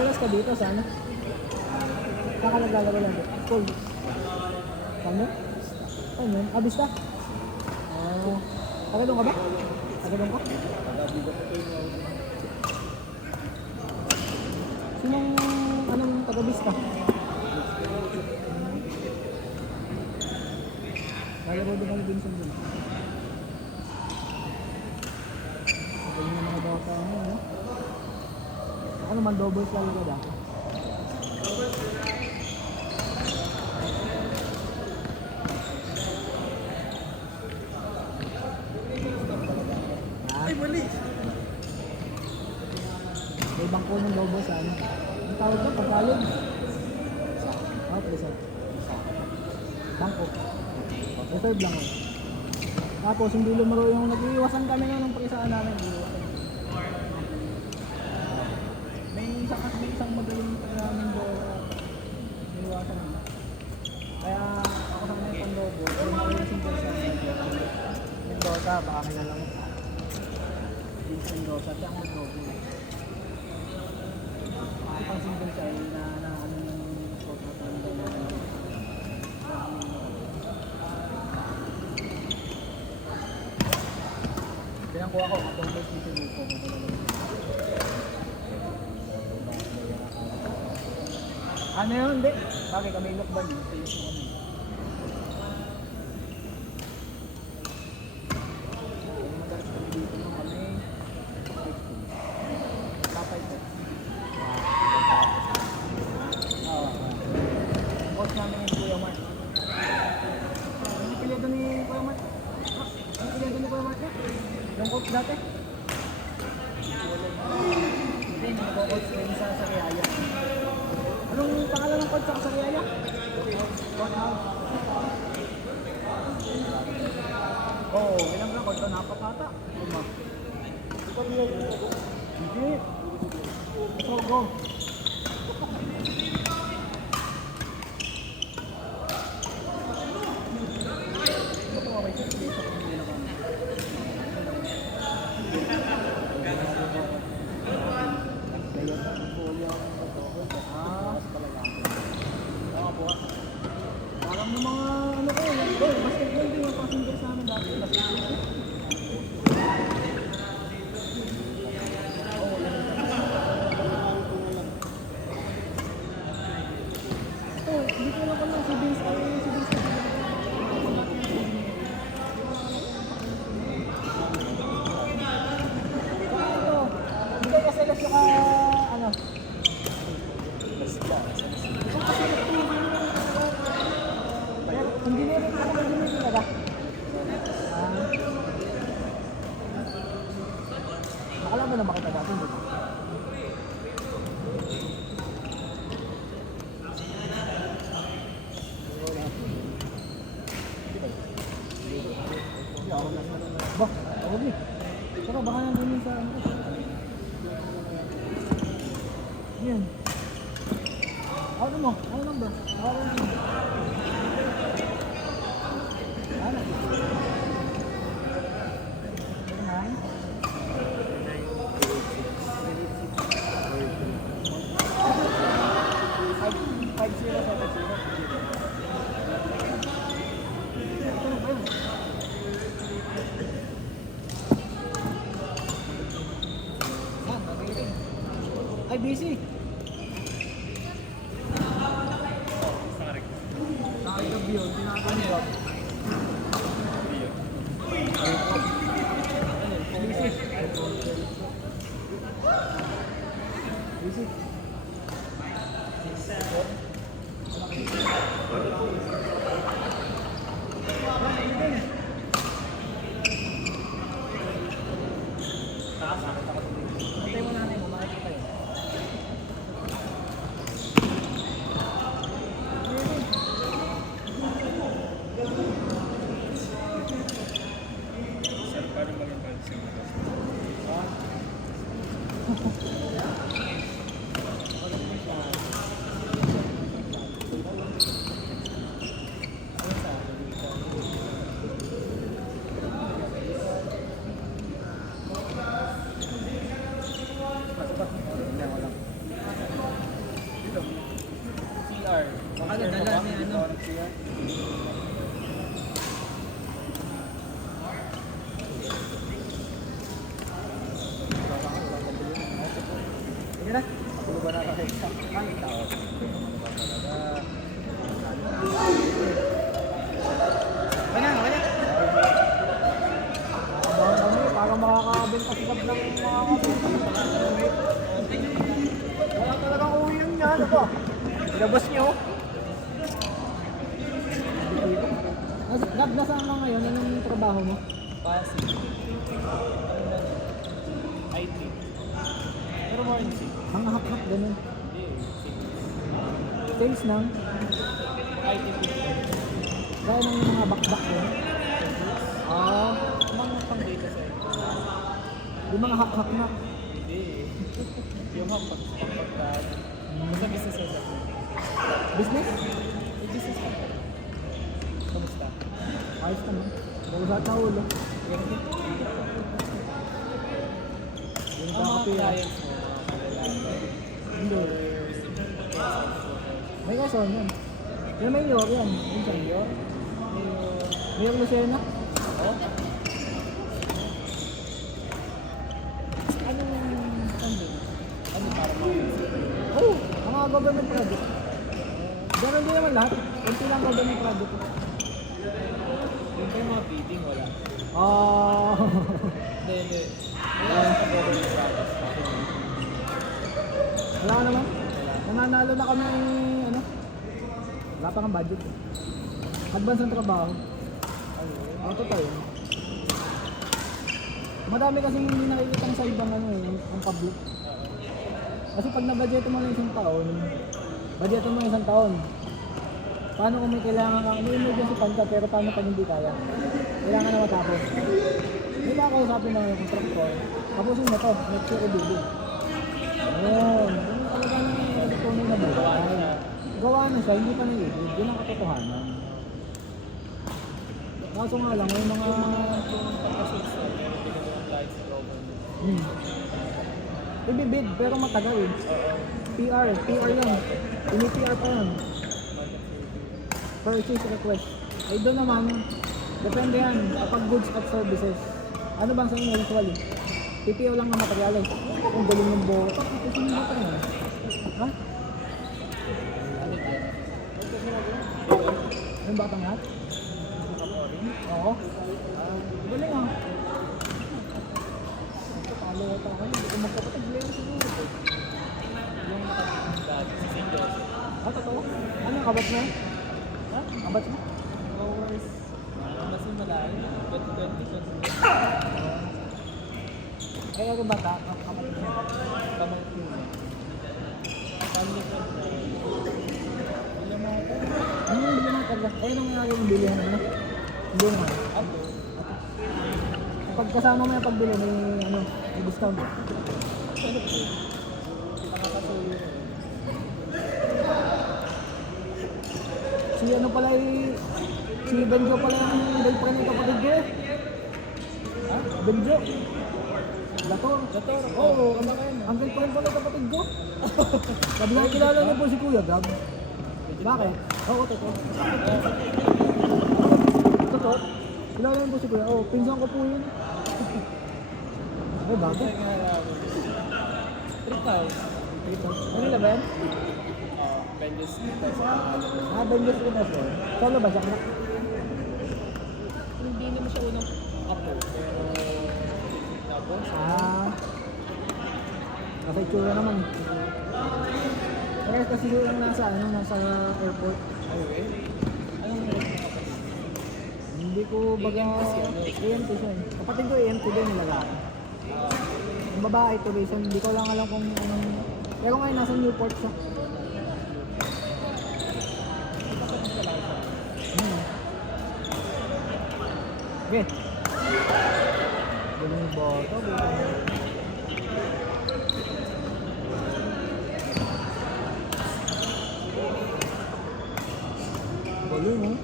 Madalas ka dito sa ano? Saan ka naglalaro lang dito? School. Kano? Saan yun? Ah, Vista? Tagadong ka ba? Tagadong ka? Sinong anong taga-Vista? Nalaro din kami Vincent dun. Sabi yung mga bata ano? Ano man doubles lalo ka dati? Ay, mali! May bangko ng doubles ano? Ang tawag ba? Pagkalog? Oh, presa. Bangko. Reserve lang oh. Tapos hindi lumaro yung nag-iiwasan kami ng presaan namin. May isang magaling namin bola. Iiwasan namin. Kaya ako sa mga pandobo, pero makilising ko sa Mendoza, baka kilala mo. Mendoza, siya ang magdobo. Ako pang single siya na ano yung sport na pandobo. Pinangkuha ko, kapag may sisibuko ko ano yun? Hindi. Bakit kami lokban yun? Sa iyo kami. Madalas kami dito nung kami. Kapay ko. Ang coach namin yung Kuya Mark. Ang pilihan ni Kuya Mark. Ang pilihan ni Kuya Mark niya. Yung coach dati. Hindi, nag-coach rin sa Sariaya. Anong pangalan ng coach sa Sariaya? Oo, ilang na coach? Napakata. Hindi. Ito, go. Ito, okay. Parang yung mga ano ko, basketball din yung passenger sa amin dati. Hindi ko lang kung si Vince kami si Vince. Hindi kasi kasi ka ano engineering ako engineering talaga. Nakala mo na makita dati dito. Ba, tawag ni. Saka baka nandun sa ano. Yan. Ano mo? Ano number? Ano number? Ano? 5070. Ay, busy. Nakakagab yun, tinakagab. Busy. Antay mo nanay mo, makikita yun. Sir, paano maging pansin? yan. Sige na. Ako ba nakakita? Ang tao. Kanya. Abangan kami para makakabenta si Gab ng mga kapit. Wala talagang uwi yun niya. Ano ba? Ilabas niyo. Gab, nasaan ka ngayon? Anong trabaho mo? Pasig. IT. Pero more in city. Ang hap-hap, ganun. Hindi, city. Sales ng IT po. gaya ng mga bakbak yun. Ah, Mga pang data center. yung mga hap-hap na. Hindi. Yung pagkakas. Basta business sa sa. Business? Yung business ka. Kamusta? Ayos naman. Bago sa ulo. Yung Ang mga kakapira. clients mo, mga kalala. Hindi. May kason yan. Yung mayor yan. Yung mayor. Mayor Lucena. Oh? Anong funding? Ano para mga Oo, mga government project. Ganun din naman lahat. Kunti lang government project. Yung kayo mga bidding, wala. Ah, Hindi. Wala sa government projects. wala ka naman. Nananalo na kami, ano? Wala pa kang budget. Advance ng trabaho. Oo, totoo yun. Madami kasi hindi nakikitang sa ibang ano eh, ang public. Kasi pag na-budget mo ng isang taon, budget mo ng isang taon, paano kung may kailangan kang, may emergency fund ka, pero paano pag hindi kaya? Kailangan na matapos. May kakausapin ng contractor, tapusin mo to, next year i-bill. Ayun, yung talagang tunay na buhay. Gawa na siya, hindi pa nilibig, yun ang katotohanan. Kaso nga lang, may mga... Ibibid, pero matagal. PR lang. Ini-PR pa yan. Purchase request. Ay doon naman, depende yan kapag goods at services. Ano bang sa inyo usually? PPO lang na materyales. Kung galing yung buhok. Kasi yung buhok na. Ha? Yung batang hat? Oo. Galing ah. Talo ata ako. Hindi ko magkapatid. Galing siguro. Yung dati, si Singles. Ah, totoo? Ano, kabat mo? Ha? Kabat mo? Followers. Mas yung malayo. 2020. Kaya yung bata, kabat mo. Pamangkin mo. Family friend mo. Wala mo ako. Hindi naman talaga. Ayun ang nangyari yung bilihan mo. Hindi naman. Ano? Pag kasama mo yung pagbili, may ano, may discount. Ano po? Nakakasuyo rin. Si ano pala si Benjo pala yung girlfriend ng kapatid ko eh. Ha? Benjo. Gator. Gator? Oo, Ano kayo? ang girlfriend pala ng kapatid ko. Sabi nga, kilala niyo po si Kuya Gab. Bakit? Oo, totoo. Totoo? Kilala niyo po si Kuya? Oo, pinsan ko po yun. Ay, bago. 3,000. Ano na ba yan? Bendes 3,000. Ah, Benjo ko na siya. Solo ba siya? Hindi naman siya unang apo. Pero... Tapos? Nasa itsura naman. Kaya kasi yung nasa airport. Okay. Anong meron ng kapatid? Hindi ko baga EMT siya eh. Kapatid ko EMT din nila. Yung babae tourism, hindi ko lang alam kung anong... Pero ngayon nasa Newport siya. Okay. Galing yung boto. Galing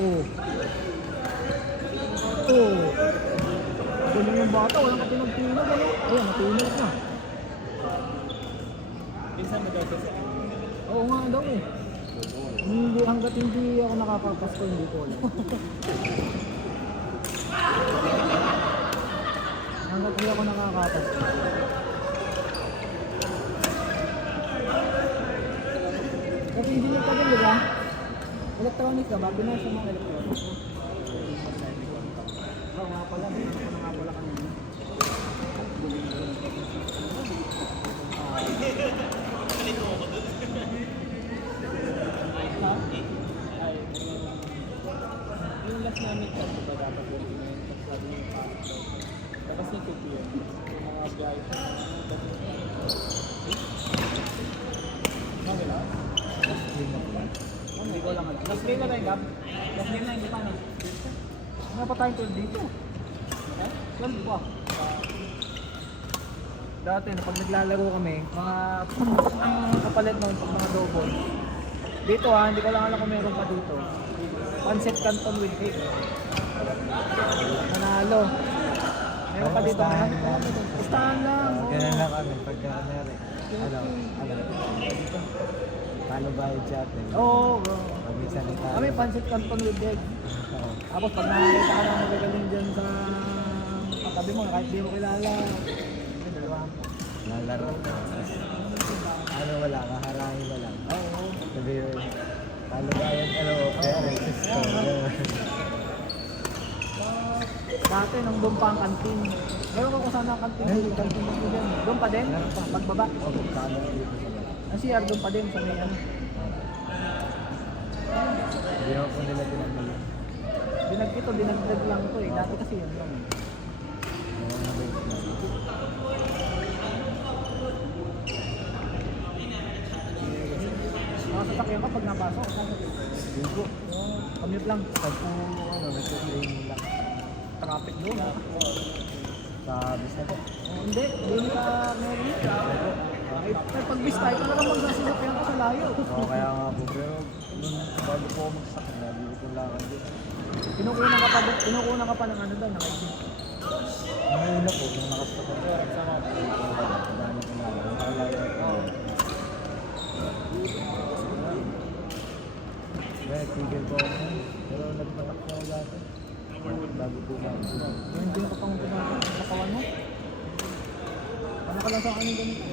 oh. Galing yung bata, walang ka pinagpino. Ayan, napinog na. Minsan nagagawa sa akin. Oo nga daw eh. Hindi, hanggat hindi ako nakakapasko, hindi ko alam. Hanggat hindi ako nakakapasko. Kasi hindi nyo pa din, di ba? Electronic ka ba? Pinasa mo ang electronic. Oo nga pala, hindi ko na nga pala kanina. Ha? Ay, yung last namin kasi diba dapat yung sabi yung pasok. Tapos yung yun. Mga biyahe sa mga Hindi ko lang alam. Last game na tayo, Gab? Last game na, hindi pa na. Ano pa tayong 12 dito? Eh? 12 pa. Dati, pag naglalaro kami, mga kapalit noon pag mga double. Dito ha, hindi ko lang alam kung meron pa dito. Pancit Canton with egg. Manalo. Meron pa dito ngayon. Pustahan lang. oo. Ganun lang kami pagka kanari. Paano bayad siya atin? Oo. Pag minsan itayo. Kami pancit Canton with egg. Tapos pag nakakita ka na magagaling dyan sa katabi mo, kahit di mo kilala. Ay, dalawa. Lalaro. Ano wala, kaharangin mo lang. Oo. Sabi yun, paano bayad? Ano, kaya resistor. Dati nung doon pa ang kantin. Meron ko sana ang kantin. Yung kantin mo dyan. Doon pa din? Pagbaba. Paano dito sa mga? Ang CR doon pa din sa may ano. Hindi naman po nila tinanggalin. Dinagdag lang to eh. Dati kasi yun lang. Mga nabait na. Nakasasakyan ka pag napasok. Yun po. Commute lang. Pag po, ano, nagka-training lang. Traffic doon. Sa basta po. Hindi. Doon ka meron yun. Ay, pag-bis tayo ka lang magsasasakyan ka sa layo. Oo, kaya nga po. Pero, bago po ako magsakit, nabili ko lang din. Kinukunan ka pa ng ano daw, ng ID. Ang una po, nung nakastop ako, sa mga po, dami ko na lang. Nakalayo ako. Kaya, tigil po ako. Pero nagpatak po ako dati. Bago po na ako. Yung hindi ka pang tumatang sa kawan mo. Ano ka lang sa kanin ganito?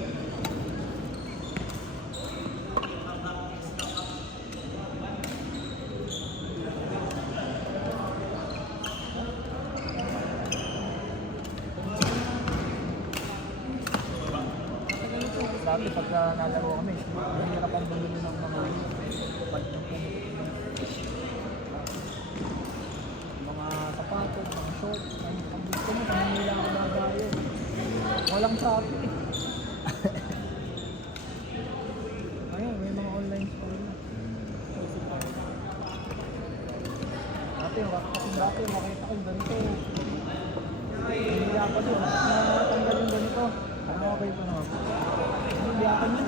Dati pagka nalaro kami, mahirap ang bumili ng mga mga sapatos, mga shorts, ang gusto mo, sa Manila ako nagayon. Walang traffic eh. Ayun, may mga online store na. Dati, makita ko ganito. Hindi pa doon, natanggal yung ganito. Ano okay pa naman? Hindi ako yun.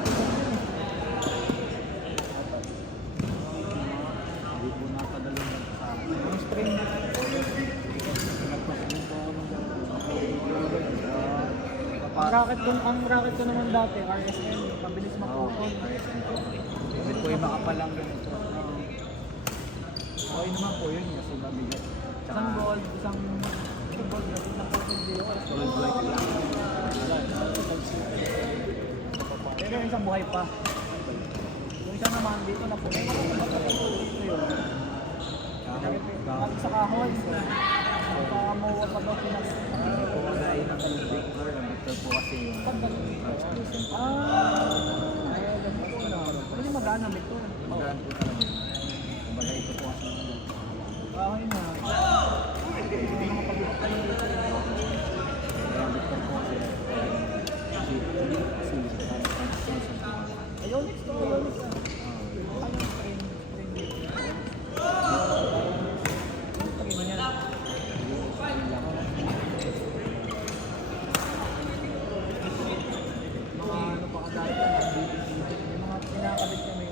Hindi po napadalo lang sa akin. Yung spring. Ang racket ko naman dati, RSM, mabilis mapukol. Hindi po yung makapalang ganito. Okay naman po yun kasi mabigat. Isang gold, isang gold, isang Gold white lang. pero yung isang buhay pa. Yung isang naman dito na puno. Dito yun. Kapit sa kahoy. Pagkamuha pa daw pinag... Hindi po kagaya ng Victor. Ang Victor po kasi yung Ayaw, ganito po na. Pwede magana ito. magandaan po talaga. Kumbaga ito po kasi yung Kahoy na. Mga pagbukas tayo dito. kaya ang Victor po kasi Ayun, next to. Ayun, spring dito. Spring yan. Mga ano pa kadali yan, yung mga pinakabit kami.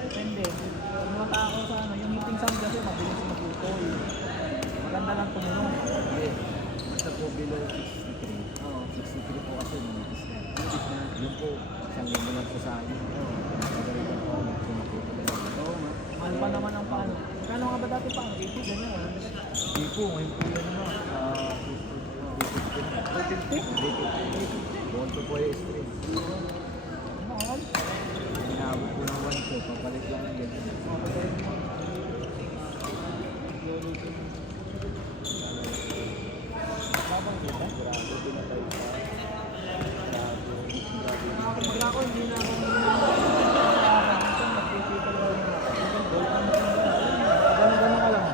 Depende. Yung mga tao sa ano, yung meeting sound kasi mabilis magputol. Maganda lang tumunong. Hindi. Basta po below 63. Oo, 63 po kasi manipis na. Manipis na. Yun po, sa 1,000 lang po sa akin. Oo nga. Mahal pa naman ang paano. Kano nga ba dati paano? 80, ganyan. Hindi po, ngayon po yan na. 250? Bonto po yung street. Mahal. Inaabot po ng 1 papalit lang ng ganyan. Babang kita. Grabe, pinatay pa. Grabe. Nakakapag ako, hindi na ako nagpipipal ko yung Ganun ka lang.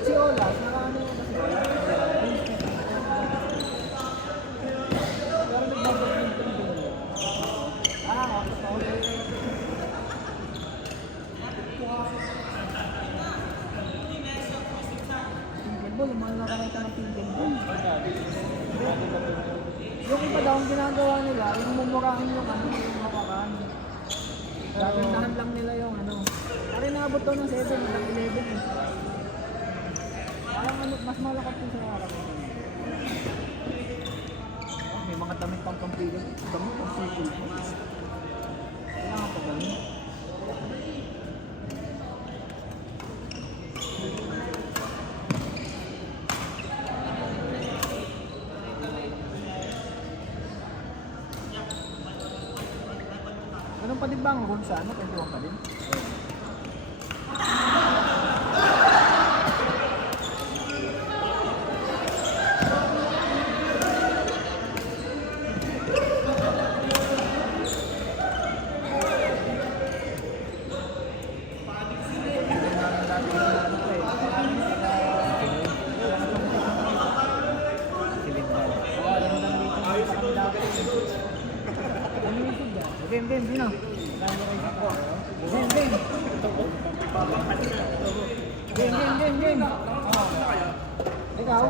si Olas, nakaano yung kasi pero nagbabagin ko yung ganyan. Okay. Single ball, mahal na kamay ka ng single ball. Yung iba daw ang ginagawa nila, yung mumurahin yung ano, yung mapakan. Gagandahan lang nila yung ano. Pare naabot daw ng 7, hanggang 11 eh. Parang ano, mas malakas yung sa harap. Oh, may mga damit pang pampigan. Damit pang single ball. Kailangan pa ganun. Anong pa din ba ang rules sa ano? 21 pa din? Game, sino? Game. Ikaw?